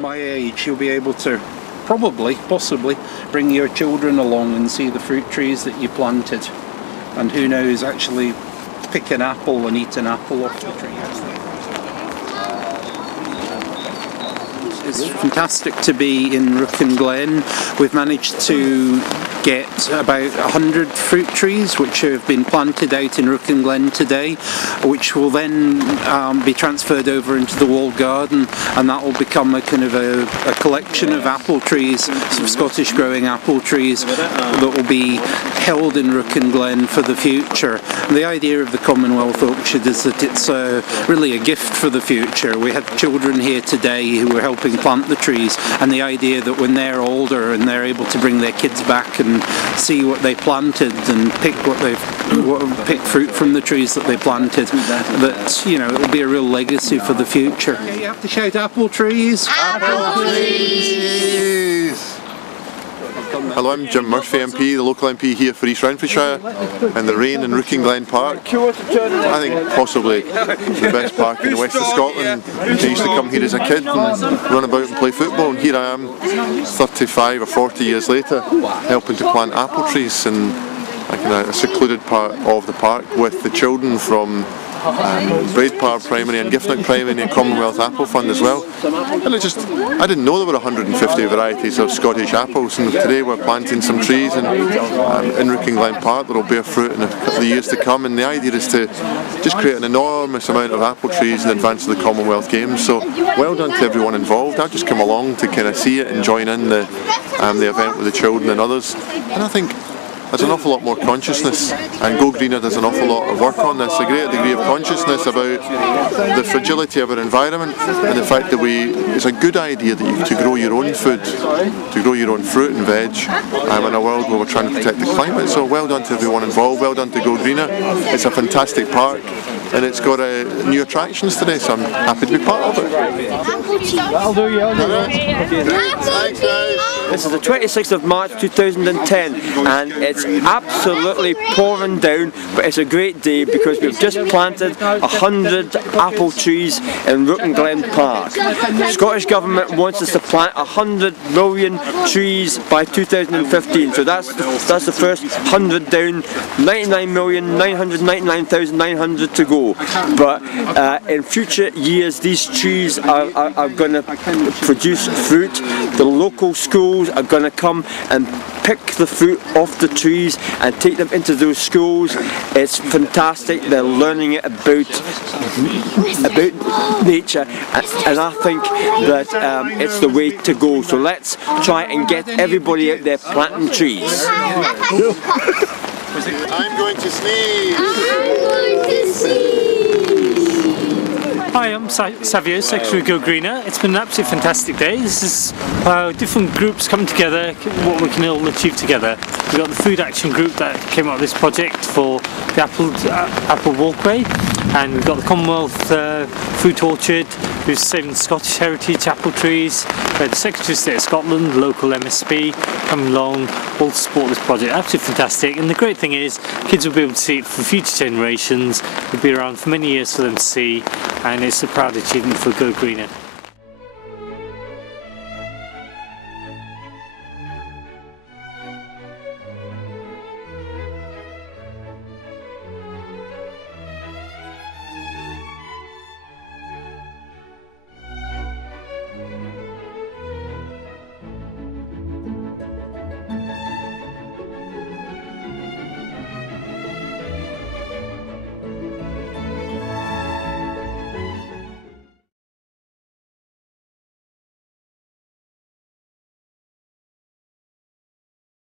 my age, you'll be able to possibly bring your children along and see the fruit trees that you planted, and who knows, actually pick an apple and eat an apple off the tree. It's fantastic to be in Rouken Glen. We've managed to get about 100 fruit trees which have been planted out in Rouken Glen today, which will then be transferred over into the walled garden, and that will become a kind of a collection of apple trees, some Scottish growing apple trees that will be held in Rouken Glen for the future. And the idea of the Commonwealth Orchard is that it's really a gift for the future. We had children here today who were helping plant the trees, and the idea that when they're older and they're able to bring their kids back and see what they planted and pick fruit from the trees that they planted, that, you know, it'll be a real legacy for the future. Okay, you have to shout apple trees. Apple trees! Hello, I'm Jim Murphy MP, the local MP here for East Renfrewshire, and the rain in Rouken Glen Park. I think possibly the best park in the west of Scotland. I used to come here as a kid and run about and play football, and here I am 35 or 40 years later helping to plant apple trees in a secluded part of the park with the children from Braidpar Primary and Giffnock Primary and Commonwealth Apple Fund as well. And I didn't know there were 150 varieties of Scottish apples, and today we're planting some trees in Rouken Glen Park that will bear fruit in a couple of years to come, and the idea is to just create an enormous amount of apple trees in advance of the Commonwealth Games. So well done to everyone involved. I've just come along to kind of see it and join in the event with the children and others, and I think there's an awful lot more consciousness, and Go Greener does an awful lot of work on this, a great degree of consciousness about the fragility of our environment, and the fact that it's a good idea to grow your own food, to grow your own fruit and veg in a world where we're trying to protect the climate. So well done to everyone involved, well done to Go Greener. It's a fantastic park, and it's got new attractions today, so I'm happy to be part of it. That'll do you. Thanks, guys. This is the 26th of March 2010, and it's absolutely pouring down, but it's a great day because we've just planted 100 apple trees in Rouken Glen Park. The Scottish Government wants us to plant 100 million trees by 2015, so that's the first 100 down, 99,999,900 to go. But in future years, these trees are going to produce fruit. The local schools are going to come and pick the fruit off the trees and take them into those schools. It's fantastic. They're learning it about nature, and I think that it's the way to go. So let's try and get everybody out there planting trees. I'm going to sneeze. Hi, I'm Savio, Secretary of Go Greener. It's been an absolutely fantastic day. This is different groups come together, what we can all achieve together. We've got the Food Action Group that came up with this project for the Apple Walkway, and we've got the Commonwealth Fruit Orchard, who's saving Scottish heritage apple trees. The Secretary of State of Scotland, local MSP, coming along, all to support this project. Absolutely fantastic, and the great thing is kids will be able to see it for future generations. It'll be around for many years for them to see, and it's a proud achievement for Go Greener.